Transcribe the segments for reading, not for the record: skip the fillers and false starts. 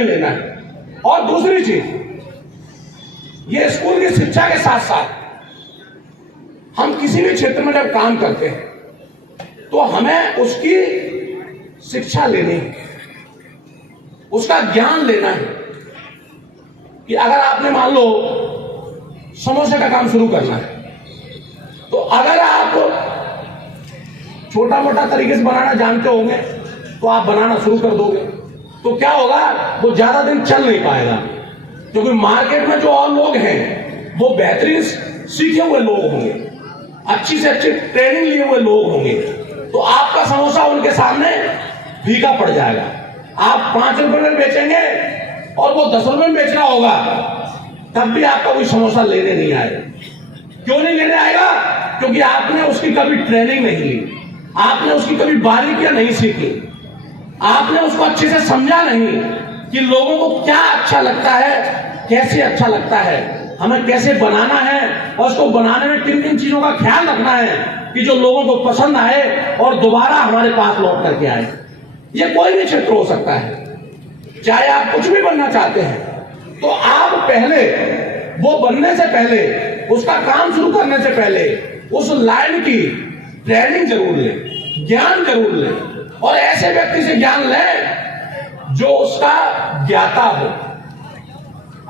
नहीं लेना है। और दूसरी चीज, ये स्कूल की शिक्षा के साथ साथ हम किसी भी क्षेत्र में जब काम करते हैं तो हमें उसकी शिक्षा लेनी है, उसका ज्ञान लेना है। कि अगर आपने मान लो समोसे का काम शुरू करना है, तो अगर आप छोटा मोटा तरीके से बनाना जानते होंगे तो आप बनाना शुरू कर दोगे, तो क्या होगा, वो ज्यादा दिन चल नहीं पाएगा, क्योंकि मार्केट में जो और लोग हैं वो बेहतरीन सीखे हुए लोग होंगे, अच्छी से अच्छी ट्रेनिंग लिए हुए लोग होंगे, तो आपका समोसा उनके सामने फीका पड़ जाएगा। आप 5 रुपए में बेचेंगे और वो 10 रुपए में बेचना होगा, तब भी आपका कोई समोसा लेने नहीं आएगा। क्यों नहीं लेने आएगा? क्योंकि आपने उसकी कभी ट्रेनिंग नहीं ली, आपने उसकी कभी बारीकियां नहीं सीखी, आपने उसको अच्छे से समझा नहीं कि लोगों को क्या अच्छा लगता है, कैसे अच्छा लगता है, हमें कैसे बनाना है और उसको बनाने में किन किन चीजों का ख्याल रखना है कि जो लोगों को पसंद आए और दोबारा हमारे पास लौट करके आए। ये कोई भी क्षेत्र हो सकता है, चाहे आप कुछ भी बनना चाहते हैं, तो आप पहले वो बनने से पहले, उसका काम शुरू करने से पहले उस लाइन की ट्रेनिंग जरूर लें, ज्ञान जरूर लें, और ऐसे व्यक्ति से ज्ञान लें जो उसका ज्ञाता हो।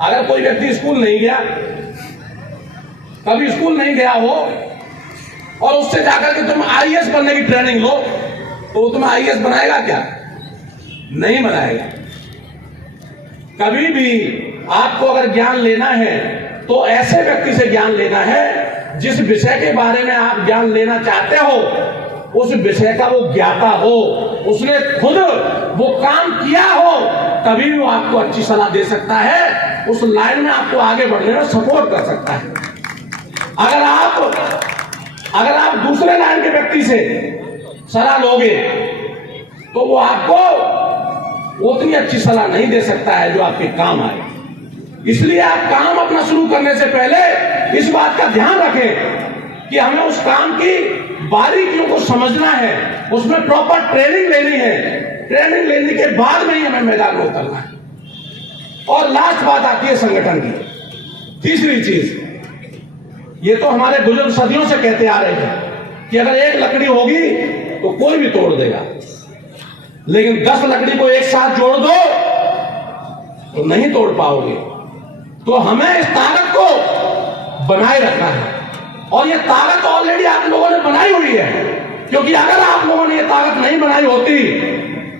अगर कोई व्यक्ति स्कूल नहीं गया, कभी स्कूल नहीं गया हो, और उससे जाकर के तुम आईएएस बनने की ट्रेनिंग लो, तो तुम्हें आईएएस बनाएगा क्या? नहीं बनाएगा। कभी भी आपको अगर ज्ञान लेना है तो ऐसे व्यक्ति से ज्ञान लेना है जिस विषय के बारे में आप ज्ञान लेना चाहते हो उस विषय का वो ज्ञाता हो, उसने खुद वो काम किया हो, तभी वो आपको अच्छी सलाह दे सकता है, उस लाइन में आपको आगे बढ़ने में सपोर्ट कर सकता है। अगर आप दूसरे लाइन के व्यक्ति से सलाह लोगे तो वो आपको उतनी अच्छी सलाह नहीं दे सकता है जो आपके काम आए। इसलिए आप काम अपना शुरू करने से पहले इस बात का ध्यान रखें कि हमें उस काम की बारीकियों को समझना है, उसमें प्रॉपर ट्रेनिंग लेनी है, ट्रेनिंग लेने के बाद में ही हमें मैदान में उतरना है। और लास्ट बात आती है संगठन की। तीसरी चीज, ये तो हमारे बुजुर्ग सदियों से कहते आ रहे हैं कि अगर एक लकड़ी होगी तो कोई भी तोड़ देगा, लेकिन 10 लकड़ी को एक साथ जोड़ दो तो नहीं तोड़ पाओगे। तो हमें इस ताकत को बनाए रखना है, और ये ताकत ऑलरेडी आप लोगों ने बनाई हुई है, क्योंकि अगर आप लोगों ने ये ताकत नहीं बनाई होती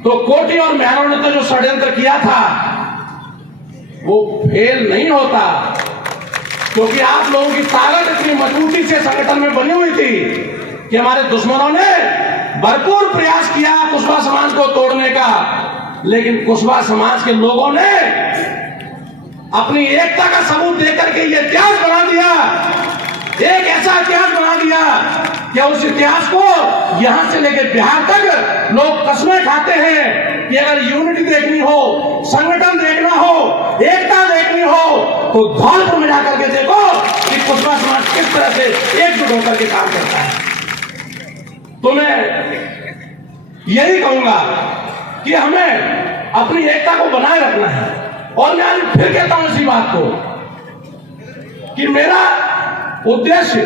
तो कोटी और मेहरों ने तो जो षड्यंत्र किया था वो फेल नहीं होता, क्योंकि आप लोगों की ताकत इतनी मजबूती से संगठन में बनी हुई थी कि हमारे दुश्मनों ने भरपूर प्रयास किया कुशवाहा समाज को तोड़ने का, लेकिन कुशवाहा समाज के लोगों ने अपनी एकता का सबूत देकर के ये इतिहास बना दिया, एक ऐसा इतिहास बना दिया कि उस इतिहास को यहां से लेकर बिहार तक लोग कसमें खाते हैं कि अगर यूनिटी देखनी हो, संगठन देखना हो, एकता देखनी हो तो धौलपुर में जाकर के देखो कि कुशवाहा समाज किस तरह से एकजुट होकर के काम करता है। तो मैं यही कहूंगा कि हमें अपनी एकता को बनाए रखना है, और मैं आज फिर कहता हूं इसी बात को कि मेरा उद्देश्य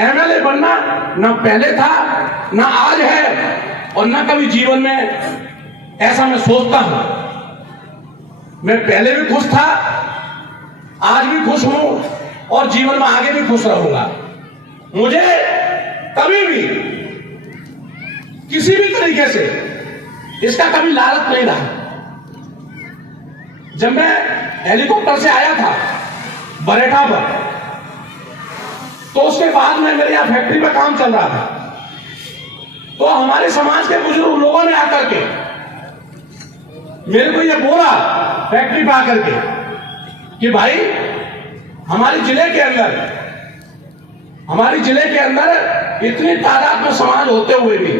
एमएलए बनना ना पहले था, ना आज है, और ना कभी जीवन में ऐसा मैं सोचता हूं। मैं पहले भी खुश था, आज भी खुश हूं, और जीवन में आगे भी खुश रहूंगा। मुझे कभी भी किसी भी तरीके से इसका कभी लालच नहीं रहा। जब मैं हेलीकॉप्टर से आया था बरेठा पर, तो उसके बाद में मेरे यहां फैक्ट्री में काम चल रहा था, तो हमारे समाज के बुजुर्ग लोगों ने आकर के मेरे को ये बोला फैक्ट्री पे आकर के कि भाई हमारे जिले के अंदर इतनी तादाद में समाज होते हुए भी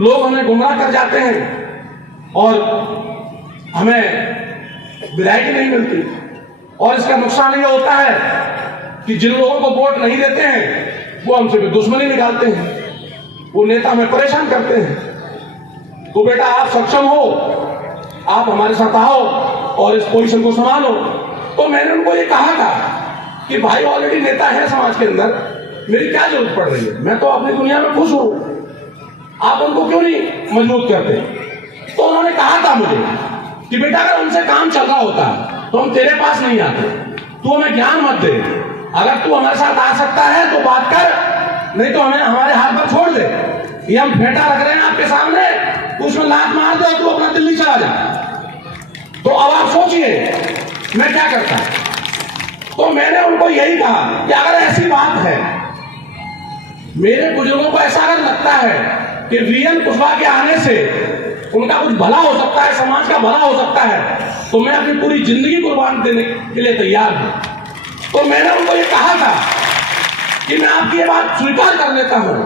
लोग हमें गुमराह कर जाते हैं और हमें विधायकी नहीं मिलती, और इसका नुकसान ये होता है कि जिन लोगों को वोट नहीं देते हैं वो हमसे भी दुश्मनी निकालते हैं, वो नेता हमें परेशान करते हैं। तो बेटा आप सक्षम हो, आप हमारे साथ आओ और इस पोजीशन को संभालो। तो मैंने उनको ये कहा था कि भाई ऑलरेडी नेता है समाज के अंदर, मेरी क्या जरूरत पड़ रही है, मैं तो अपनी दुनिया में खुश हूं, आप उनको क्यों नहीं मजबूत करते। तो उन्होंने कहा था मुझे कि बेटा अगर उनसे काम चल रहा होता तो हम तेरे पास नहीं आते, तू हमें ज्ञान मत दे, अगर तू हमारे साथ आ सकता है तो बात कर, नहीं तो हमें हमारे हाथ पर छोड़ दे। ये हम फेंटा रख रहे हैं आपके सामने, उसमें लात मार दे, तू अपना दिल्ली चला जा। तो अब आप सोचिए मैं क्या करता। तो मैंने उनको यही कहा कि अगर ऐसी बात है, मेरे बुजुर्गों को ऐसा अगर लगता है कि वीएन कुशवाहा के आने से उनका कुछ भला हो सकता है, समाज का भला हो सकता है, तो मैं अपनी पूरी जिंदगी कुर्बान देने के लिए तैयार हूं। तो मैंने उनको ये कहा था कि मैं आपकी ये बात स्वीकार कर लेता हूं,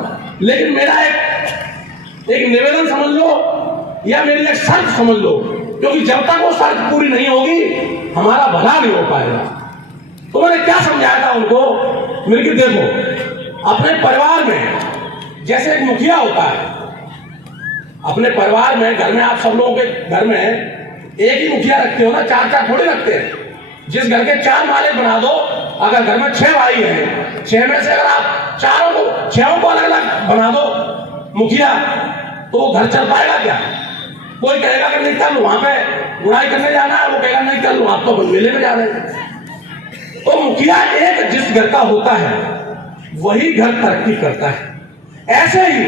लेकिन मेरा एक निवेदन समझ लो या मेरी एक शर्त समझ लो, क्योंकि जब तक वो शर्त पूरी नहीं होगी हमारा भला नहीं हो पाएगा। तो मैंने क्या समझाया था उनको, मेरे को देखो अपने परिवार में जैसे एक मुखिया होता है, अपने परिवार में घर में आप सब लोगों के घर में एक ही मुखिया रखते हो ना, चार चार थोड़ी रखते हैं। जिस घर के 4 माले बना दो, अगर घर में 6 भाई हैं, 6 में से अगर आप 6 को अलग अलग बना दो मुखिया, तो वो घर चल पाएगा क्या। कोई कहेगा कि नहीं कल वहां पे बुराई करने जाना है, वो कहेगा नहीं कल वहां तो मेले में जा रहे हैं। तो मुखिया एक जिस घर का होता है वही घर तरक्की करता है। ऐसे ही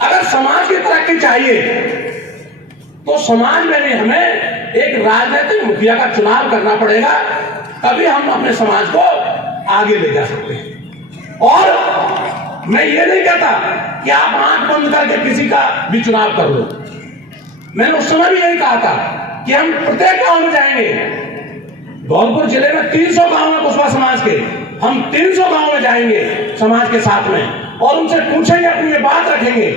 अगर समाज की तरक्की चाहिए तो समाज में भी हमें एक राजनीतिक मुखिया का चुनाव करना पड़ेगा, तभी हम अपने समाज को आगे ले जा सकते हैं। और मैं ये नहीं कहता कि आप आंख बंद करके किसी का भी चुनाव कर लो। मैंने उस समय भी यही कहा था कि हम प्रत्येक गांव में जाएंगे। धौलपुर जिले में 300 गांव है कुशवाहा समाज के, हम 300 गांव में जाएंगे समाज के साथ में और उनसे पूछेंगे, अपनी ये बात रखेंगे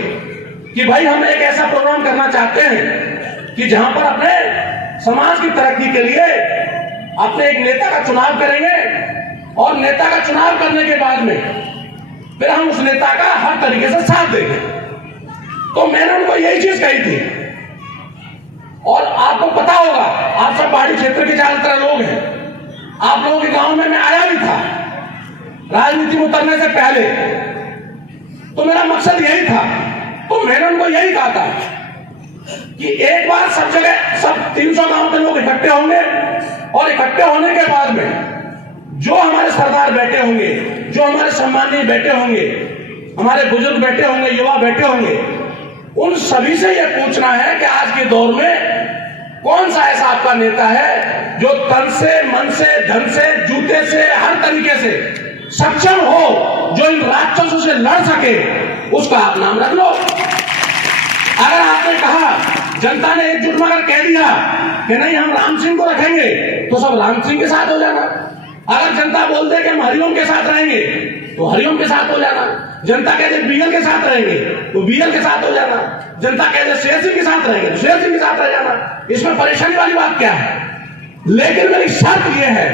कि भाई हम एक ऐसा प्रोग्राम करना चाहते हैं कि जहां पर अपने समाज की तरक्की के लिए अपने एक नेता का चुनाव करेंगे और नेता का चुनाव करने के बाद में फिर हम उस नेता का हर तरीके से साथ देंगे। तो मैंने उनको यही चीज कही थी। और आपको पता होगा, आप सब पहाड़ी क्षेत्र के ज्यादातर लोग हैं, आप लोगों के गांव में मैं आया भी था राजनीति में उतरने से पहले। तो मेरा मकसद यही था, तो मैंने उनको यही कहा था कि एक बार सब जगह सब 300 गांव के लोग इकट्ठे होंगे और इकट्ठे होने के बाद में जो हमारे सरदार बैठे होंगे, जो हमारे सम्मानीय बैठे होंगे, हमारे बुजुर्ग बैठे होंगे, युवा बैठे होंगे, उन सभी से यह पूछना है कि आज के दौर में कौन सा ऐसा आपका नेता है जो तन से, मन से, धन से, जूते से, हर तरीके से सक्षम हो, जो इन राक्षसों से लड़ सके, उसका आप नाम रख लो। अगर आपने कहा, जनता ने एकजुट होकर कह दिया कि नहीं हम राम सिंह को रखेंगे, तो सब राम सिंह के साथ हो जाना। अगर जनता बोल दे कि हम हरिओम के साथ रहेंगे, तो हरिओम के साथ हो जाना। जनता कह दे बीएल के साथ रहेंगे, तो बीएल के साथ हो जाना। जनता कह दे शेर सिंह के साथ रहेंगे, तो शेर सिंह के साथ रह जाना। इसमें परेशानी वाली बात क्या है। लेकिन मेरी शर्त यह है,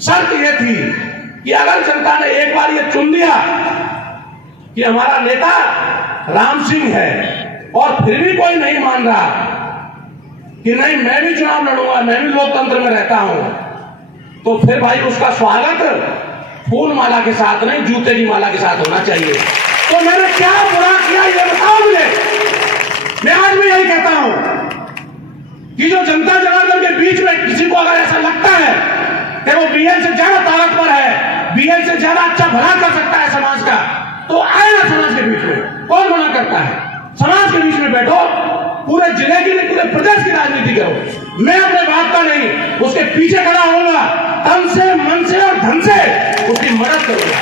शर्त यह थी कि अगर जनता ने एक बार ये चुन लिया कि हमारा नेता राम सिंह है और फिर भी कोई नहीं मान रहा कि नहीं मैं भी चुनाव लड़ूंगा, मैं भी लोकतंत्र में रहता हूं, तो फिर भाई उसका स्वागत फूल माला के साथ नहीं, जूते की माला के साथ होना चाहिए। तो मैंने क्या बुरा किया ये बताओ मुझे। मैं आज भी यही कहता हूं कि जो जनता जनार्दन के बीच में किसी को अगर ऐसा लगता है कि वो बीएल से ज्यादा ताकतवर है, बीएल से ज्यादा अच्छा भला कर सकता है समाज का, तो आए ना समाज के बीच में। कौन मना करता है। समाज के बीच में बैठो, पूरे जिले की नहीं पूरे प्रदेश की राजनीति करो। मैं अपने बात का नहीं, उसके पीछे खड़ा होऊंगा, तन से, मन से और धन से उसकी मदद करूंगा,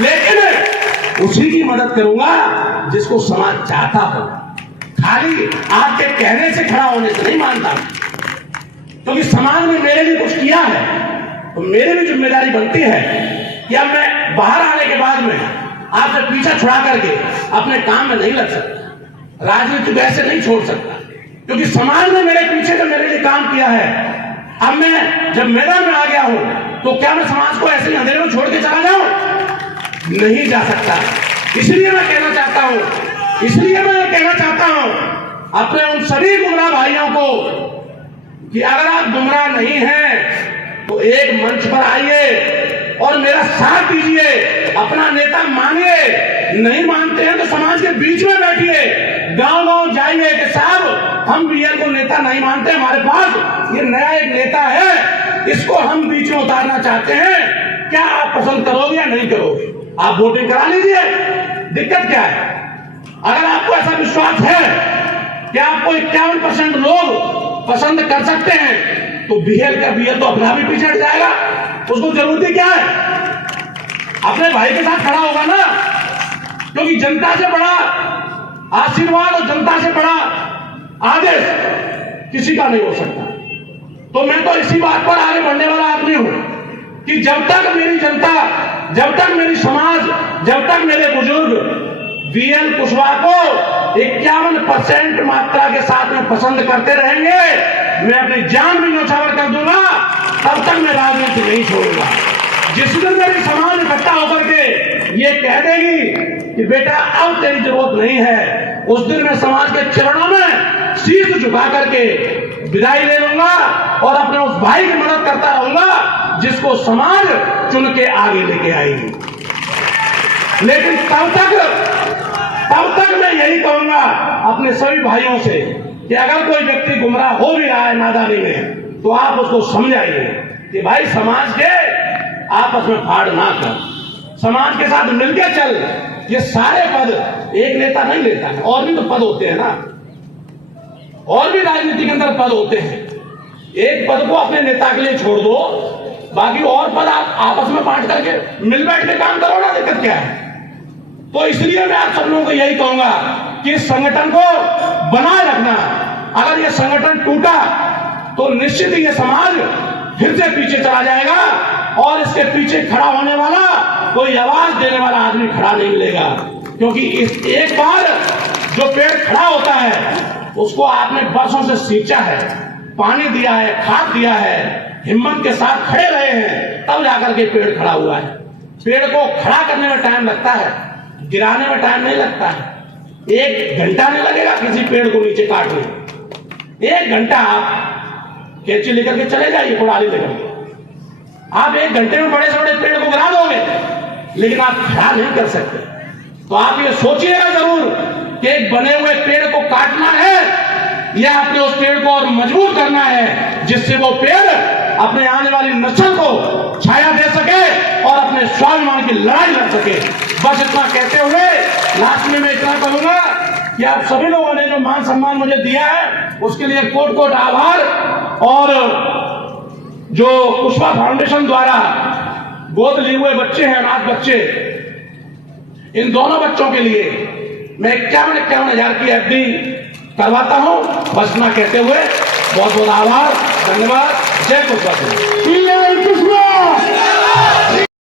लेकिन उसी की मदद करूंगा जिसको समाज चाहता हो। खाली आपके कहने से, खड़ा होने से नहीं मानता, क्योंकि समाज ने मेरे लिए कुछ किया है तो मेरी भी जिम्मेदारी बनती है कि अब मैं बाहर आने के बाद में आपसे पीछा छुड़ा करके अपने काम में नहीं लग सकता, राजनीति वैसे नहीं छोड़ सकता, क्योंकि समाज ने मेरे पीछे जो मेरे लिए काम किया है, अब मैं जब मैदान में आ गया हूं तो क्या मैं समाज को ऐसे ही अंधेरे में छोड़ के चला जाऊं? नहीं जा सकता। इसलिए मैं कहना चाहता हूं अपने उन सभी गुमराह भाइयों को कि अगर आप गुमराह नहीं हैं तो एक मंच पर आइए और मेरा साथ दीजिए, अपना नेता मानिए। नहीं मानते हैं तो समाज के बीच में बैठिए, गांव-गांव जाइए कि साहब हम बीएल को नेता नहीं मानते, हमारे पास ये नया एक नेता है, इसको हम बीच में उतारना चाहते हैं, क्या आप पसंद करोगे या नहीं करोगे? आप वोटिंग करा लीजिए, दिक्कत क्या है? अगर आपको ऐसा विश्वास है कि आपको 51% लोग पसंद कर सकते हैं तो बीएल तो अपना भी पीछे हट जाएगा। उसको जरूरत क्या है? अपने भाई के साथ खड़ा होगा ना, क्योंकि जनता से बड़ा आशीर्वाद और जनता से बड़ा आदेश किसी का नहीं हो सकता। तो मैं तो इसी बात पर आगे बढ़ने वाला आदमी हूं कि जब तक मेरी जनता, जब तक मेरी समाज, जब तक मेरे बुजुर्ग बीएल कुशवाहा को 51% मात्रा के साथ में पसंद करते रहेंगे, मैं अपनी जान भी न्यौछावर कर दूंगा, तब तक मैं राजनीति नहीं छोड़ूंगा। जिस दिन मेरी समाज इकट्ठा होकर के ये कह देगी कि बेटा अब तेरी जरूरत नहीं है, उस दिन मैं समाज के चरणों में शीश झुका करके विदाई ले लूंगा और अपने उस भाई की मदद करता रहूंगा जिसको समाज चुन के आगे लेके आएगी। लेकिन तब तक मैं यही कहूंगा अपने सभी भाइयों से कि अगर कोई व्यक्ति गुमराह हो भी रहा है नादानी में, तो आप उसको समझाइए कि भाई समाज के आपस में फाड़ ना कर, समाज के साथ मिलकर चल। ये सारे पद एक नेता नहीं लेता है, और भी तो पद होते हैं ना, और भी राजनीति के अंदर पद होते हैं। एक पद को अपने नेता के लिए छोड़ दो, बाकी और पद आप आपस में बांट करके मिल बैठ के काम करो ना, दिक्कत क्या है? तो इसलिए मैं आप सब लोगों को यही कहूंगा कि इस संगठन को बनाए रखना। अगर ये संगठन टूटा तो निश्चित ही ये समाज फिर से पीछे चला जाएगा और इसके पीछे खड़ा होने वाला, कोई आवाज देने वाला आदमी खड़ा नहीं मिलेगा। क्योंकि इस एक बार जो पेड़ खड़ा होता है उसको आपने बरसों से सींचा है, पानी दिया है, खाद दिया है, हिम्मत के साथ खड़े रहे हैं, तब जाकर के पेड़ खड़ा हुआ है। पेड़ को खड़ा करने में टाइम लगता है, गिराने में टाइम नहीं लगता है। 1 घंटा नहीं लगेगा किसी पेड़ को नीचे काटने। 1 घंटा आप कैंची लेकर के चले जाइए, कुड़ाली लेकर के, आप 1 घंटे में बड़े से बड़े पेड़ को गिरा दोगे, लेकिन आप खड़ा नहीं कर सकते। तो आप ये सोचिएगा जरूर कि एक बने हुए पेड़ को काटना है या आपने उस पेड़ को और मजबूत करना है, जिससे वो पेड़ अपने आने वाली नस्ल को छाया दे सके और अपने स्वाभिमान की लड़ाई लड़ सके। बस इतना कहते हुए लास्ट में मैं इतना कहूंगा कि आप सभी लोगों ने जो मान सम्मान मुझे दिया है उसके लिए कोट कोट आभार। और जो कुशवाहा फाउंडेशन द्वारा गोद लिए हुए बच्चे हैं, अनाथ बच्चे, इन दोनों बच्चों के लिए मैं 51,000 की एफडी करवाता हूं। बस ना कहते हुए बहुत बहुत आभार, धन्यवाद। जय कुशवाहा।